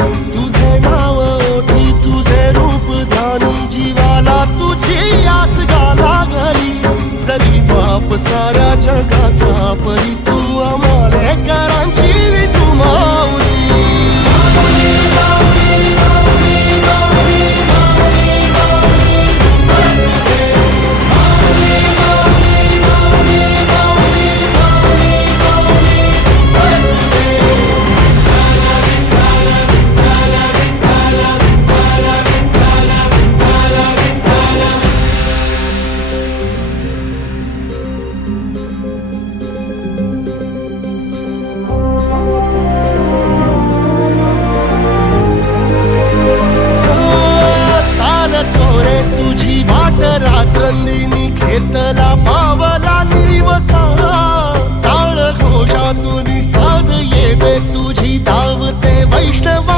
तुझे नाव ओठी तुझे रूप ध्यानी जीवाला तुझी आस गा लागली जरी बाप सा